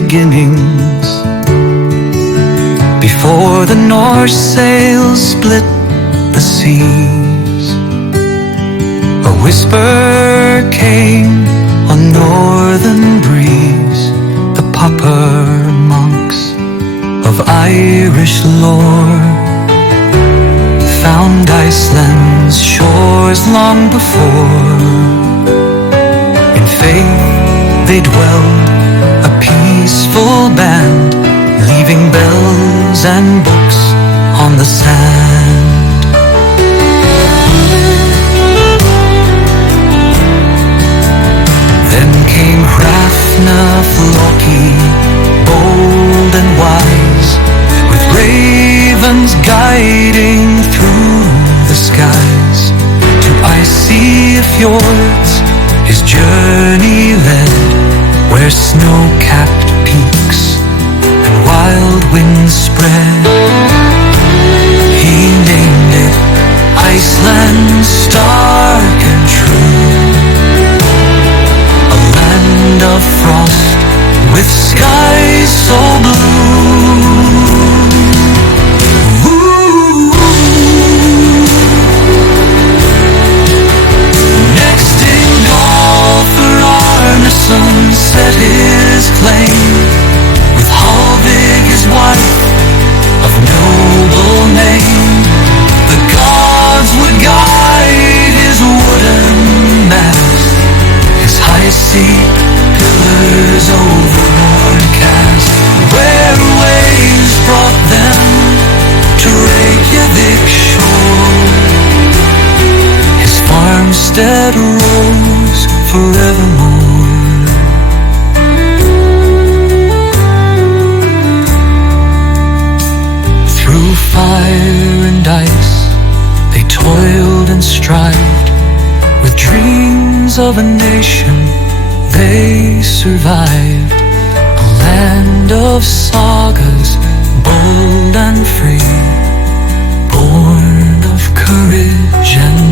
beginnings. Before the Norse sails split the seas, a whisper came on northern breeze. The Papar monks of Irish lore found Iceland's shores long before. In faith they dwelled, a peaceful band, leaving bells and books on the sand. Then came Hrafna-Flóki, bold and wise, with ravens guiding through the skies. To icy fjords his journey led, where snow-capped peaks and wild winds spread. He named it Iceland, stark and true, a land of frost with skies so blue. Next Ingólfur Arnarson set his claim, with Hallveig his wife of noble name. The gods would guide his wooden mast, his high seat pillars overboard cast, where waves brought them to Reykjavik shore. His farmstead rose forevermore. Through fire and ice they toiled and strived, with dreams of a nation they survived. A land of sagas, bold and free, born of courage and